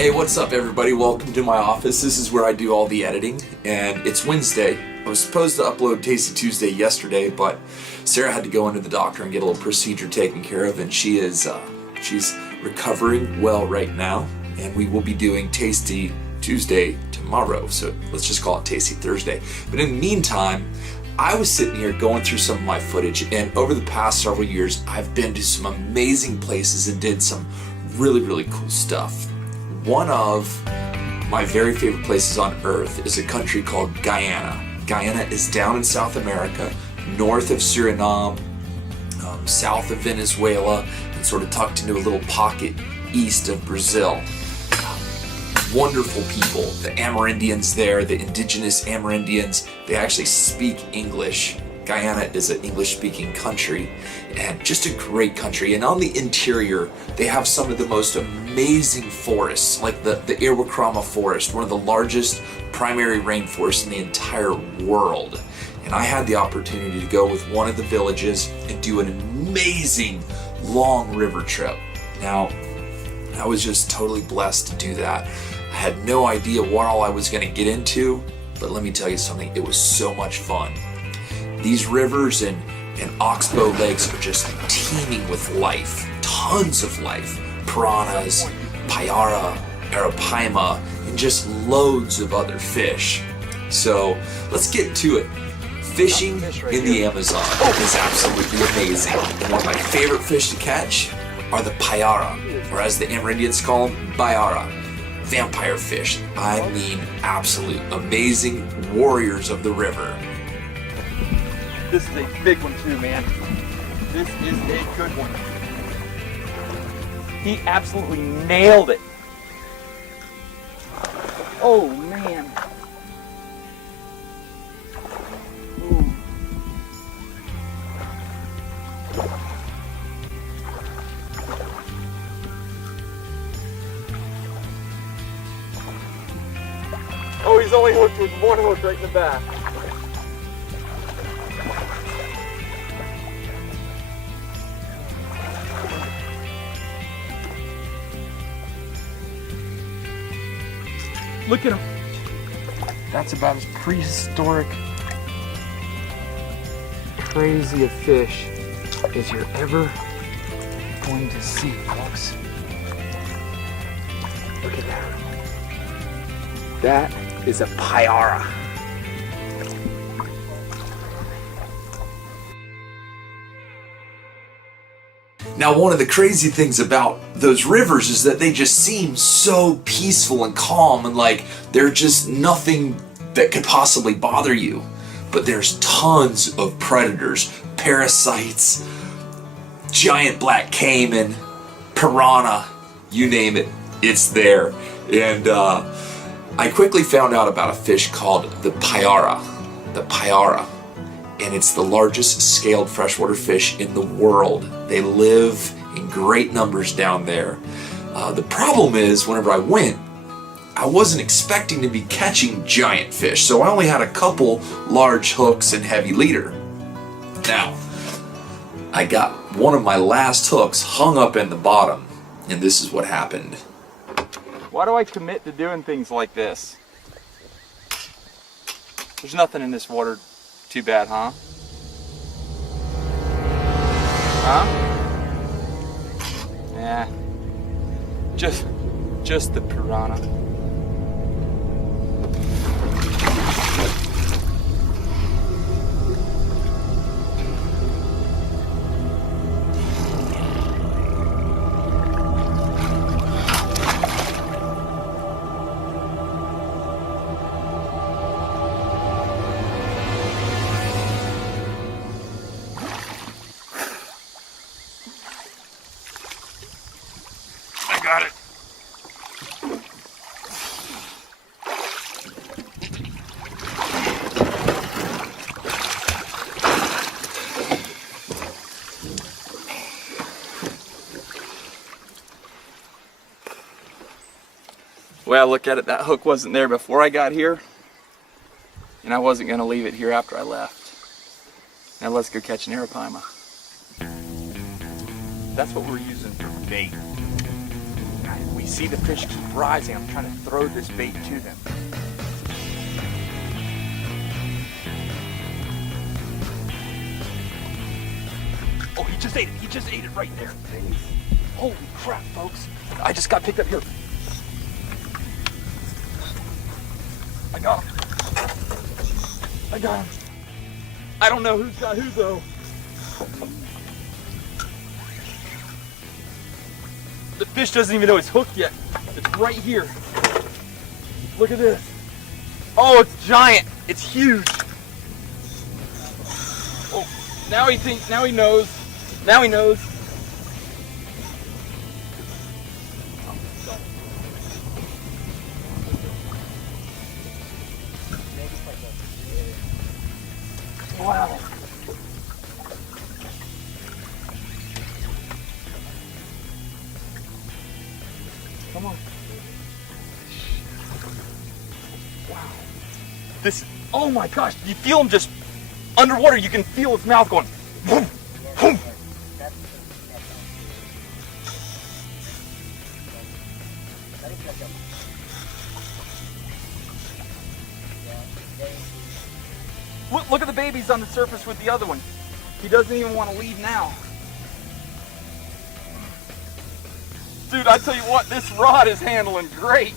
Hey, what's up everybody? Welcome to my office. This is where I do all the editing, and it's Wednesday. I was supposed to upload Tasty Tuesday yesterday, but Sarah had to go into the doctor and get a little procedure taken care of, and she's recovering well right now, and we will be doing Tasty Tuesday tomorrow, so let's just call it Tasty Thursday. But in the meantime, I was sitting here going through some of my footage, and over the past several years, I've been to some amazing places and did some really cool stuff. One of my very favorite places on earth is a country called Guyana. Guyana is down in South America, north of Suriname, south of Venezuela, and sort of tucked into a little pocket east of Brazil. Wonderful people. The Amerindians there, the indigenous Amerindians, they actually speak English. Guyana is an English-speaking country, and just a great country. And on the interior, they have some of the most amazing forests, like the Arapaima forest, one of the largest primary rainforests in the entire world. And I had the opportunity to go with one of the villages and do an amazing long river trip. Now, I was just totally blessed to do that. I had no idea what all I was going to get into, but let me tell you something, it was so much fun. These rivers and oxbow lakes are just teeming with life, tons of life. Piranhas, Payara, Arapaima, and just loads of other fish. So let's get to it. Fishing in the Amazon is absolutely amazing. And one of my favorite fish to catch are the Payara, or as the Amerindians call them, Payara. Vampire fish. I mean, absolute amazing warriors of the river. This is a big one too, man. This is a good one. He absolutely nailed it. Oh, man. Ooh. Oh, he's only hooked with one hook right in the back. Look at him. That's about as prehistoric, crazy a fish as you're ever going to see, folks. Look at that. That is a Payara. Now, one of the crazy things about those rivers is that they just seem so peaceful and calm, and like they're just nothing that could possibly bother you. But there's tons of predators, parasites, giant black caiman, piranha, you name it, it's there. And I quickly found out about a fish called the Payara, and it's the largest scaled freshwater fish in the world. They live in great numbers down there. The problem is, whenever I went, I wasn't expecting to be catching giant fish, so I only had a couple large hooks and heavy leader. Now, I got one of my last hooks hung up in the bottom, and this is what happened. Why do I commit to doing things like this? There's nothing in this water too bad, huh? Yeah. Just the piranha. Got it. Well, look at it. That hook wasn't there before I got here, and I wasn't going to leave it here after I left. Now let's go catch an Arapaima. That's what we're using for bait. We see the fish keep rising. I'm trying to throw this bait to them. Oh, he just ate it. He just ate it right there. Holy crap, folks. I just got picked up here. I got him. I got him. I don't know who's got who though. The fish doesn't even know it's hooked yet. It's right here. Look at this. Oh, it's giant. It's huge. Oh, now he thinks, now he knows. Now he knows. Wow. Come on. Wow. This, oh my gosh, you feel him just underwater. You can feel his mouth going. Boom, boom. Look at the babies on the surface with the other one. He doesn't even want to leave now. Dude, I tell you what, this rod is handling great.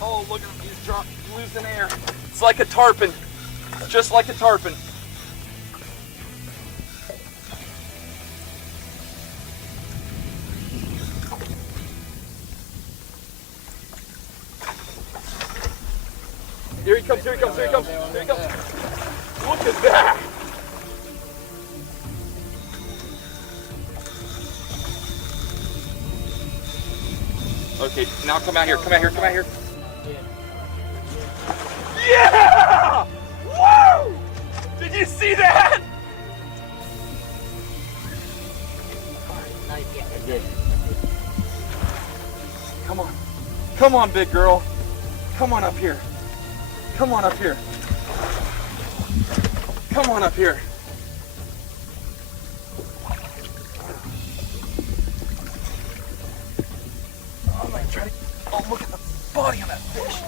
Oh, look at him, he's losing air. It's like a tarpon, just like a tarpon. Here he comes, here he comes, here he comes, here he comes. Look at that. Okay, now come out here, come out here, come out here. Yeah! Woo! Did you see that? I did. Come on. Come on, big girl. Come on up here. Come on up here. Come on up here. I'm gonna try to. Oh, look at the body on that fish.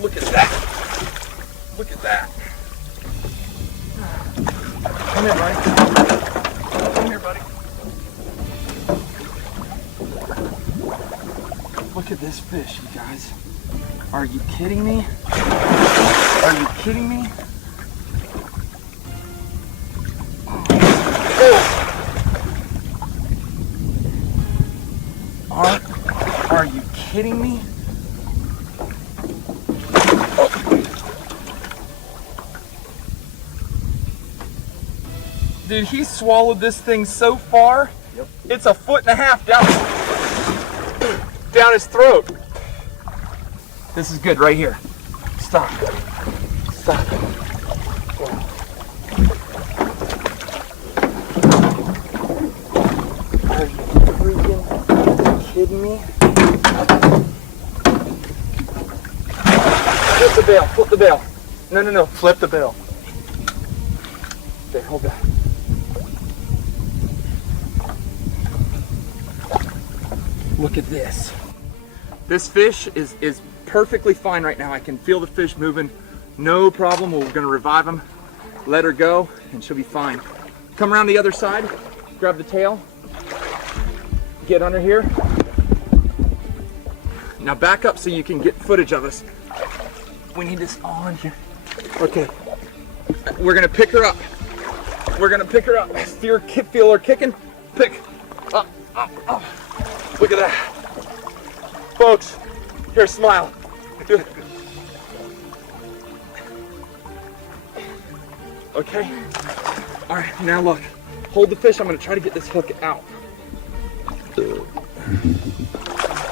Look at that. Look at that. Come here, buddy. Come here, buddy. Look at this fish, you guys. Are you kidding me? Are you kidding me? Oh. Are you kidding me? Oh. Dude, he swallowed this thing so far. Yep. It's 1.5 feet down his throat. This is good right here. Stop. Stop. Are you freaking kidding me? Flip the bail. Flip the bail. No, no, no. Flip the bail. There, hold that. Look at this. This fish is perfectly fine right now. I can feel the fish moving, no problem. We're gonna revive him, let her go, and she'll be fine. Come around the other side, grab the tail, get under here. Now back up so you can get footage of us. We need this on here. Okay, we're gonna pick her up. We're gonna pick her up. Feel her kicking, pick, up, up, up. Look at that. Folks, here, smile. Good. Okay. All right, now look. Hold the fish. I'm gonna try to get this hook out.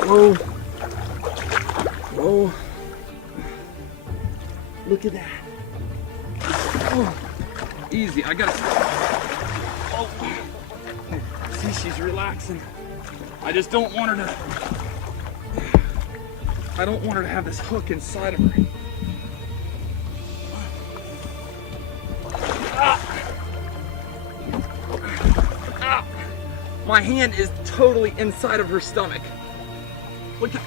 Whoa. Whoa. Look at that. Oh. Easy, I gotta. Oh. See, she's relaxing. I just don't want her to. I don't want her to have this hook inside of her. Ah. My hand is totally inside of her stomach. Look at,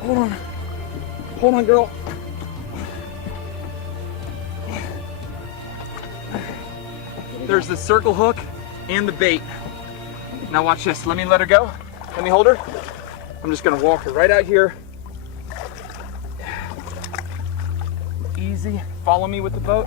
hold on. Hold on, girl. There's the circle hook and the bait. Now watch this. Let me let her go. Let me hold her. I'm just gonna walk her right out here. Easy. Follow me with the boat.